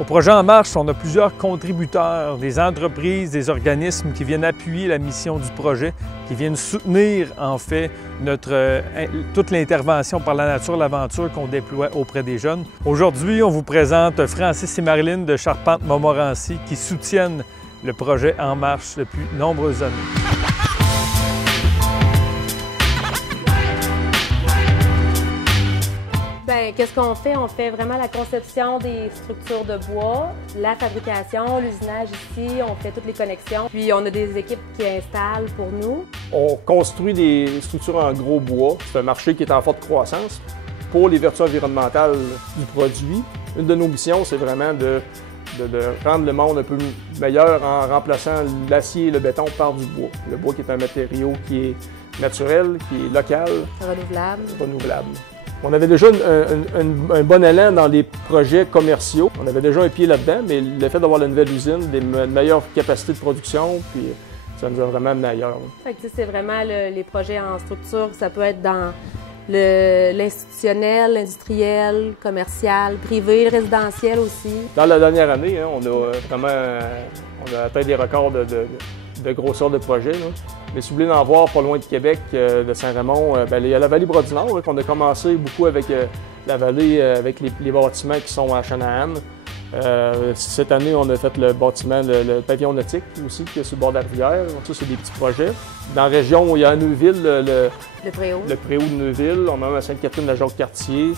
Au projet En Marche, on a plusieurs contributeurs, des entreprises, des organismes qui viennent appuyer la mission du projet, qui viennent soutenir en fait toute l'intervention par la nature, l'aventure qu'on déploie auprès des jeunes. Aujourd'hui, on vous présente Francis et Marilyn de Charpente-Montmorency qui soutiennent le projet En Marche depuis de nombreuses années. Qu'est-ce qu'on fait? On fait vraiment la conception des structures de bois, la fabrication, l'usinage ici, on fait toutes les connexions. Puis on a des équipes qui installent pour nous. On construit des structures en gros bois. C'est un marché qui est en forte croissance. Pour les vertus environnementales du produit, une de nos missions, c'est vraiment de rendre le monde un peu meilleur en remplaçant l'acier et le béton par du bois. Le bois qui est un matériau qui est naturel, qui est local. Renouvelable. On avait déjà un bon élan dans les projets commerciaux. On avait déjà un pied là-dedans, mais le fait d'avoir la nouvelle usine, des meilleures capacités de production, puis ça nous a vraiment amené ailleurs. C'est vraiment les projets en structure, ça peut être dans l'institutionnel, l'industriel, commercial, privé, le résidentiel aussi. Dans la dernière année, on a atteint des records de grosseur de projets. Là. Mais si vous voulez en voir pas loin de Québec, de Saint-Raymond, il y a la vallée Bras-du-Nord, qu'on a commencé beaucoup avec la vallée, avec les bâtiments qui sont à Channahon. Cette année, on a fait le bâtiment, le pavillon nautique aussi, qui est sur le bord de la rivière. Donc ça, c'est des petits projets. Dans la région où il y a à Neuville, le Préau de Neuville, on a un à Sainte-Catherine-la-Jacques-Cartier.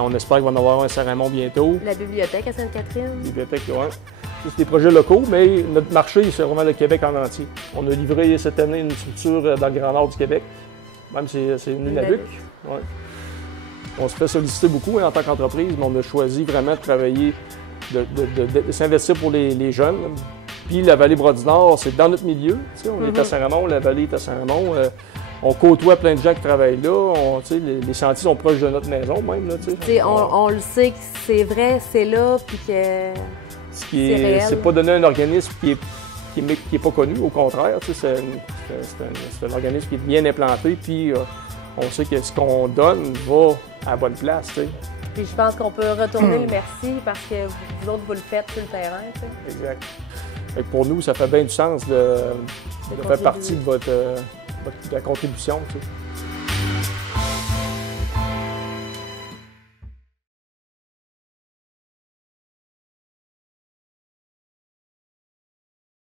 On espère qu'il va en avoir un à Saint-Raymond bientôt. La bibliothèque à Sainte-Catherine. Bibliothèque, oui. C'est des projets locaux, mais notre marché, c'est vraiment le Québec en entier. On a livré cette année une structure dans le Grand Nord du Québec. Même c'est une Nunavut. Ouais. On se fait solliciter beaucoup en tant qu'entreprise, mais on a choisi vraiment de travailler, de s'investir pour les jeunes. Puis la vallée Bras-du-Nord, c'est dans notre milieu. On est à Saint-Raymond, la vallée est à Saint-Raymond. On côtoie plein de gens qui travaillent là. Les sentiers sont proches de notre maison même. Là, on le sait que c'est vrai, c'est là, puis que... C'est pas donné à un organisme qui est pas connu, au contraire. C'est un organisme qui est bien implanté, puis on sait que ce qu'on donne va à la bonne place. T'sais. Puis je pense qu'on peut retourner le merci parce que vous autres, vous le faites sur le terrain. T'sais. Exact. Fait que pour nous, ça fait bien du sens de faire partie de la contribution. T'sais.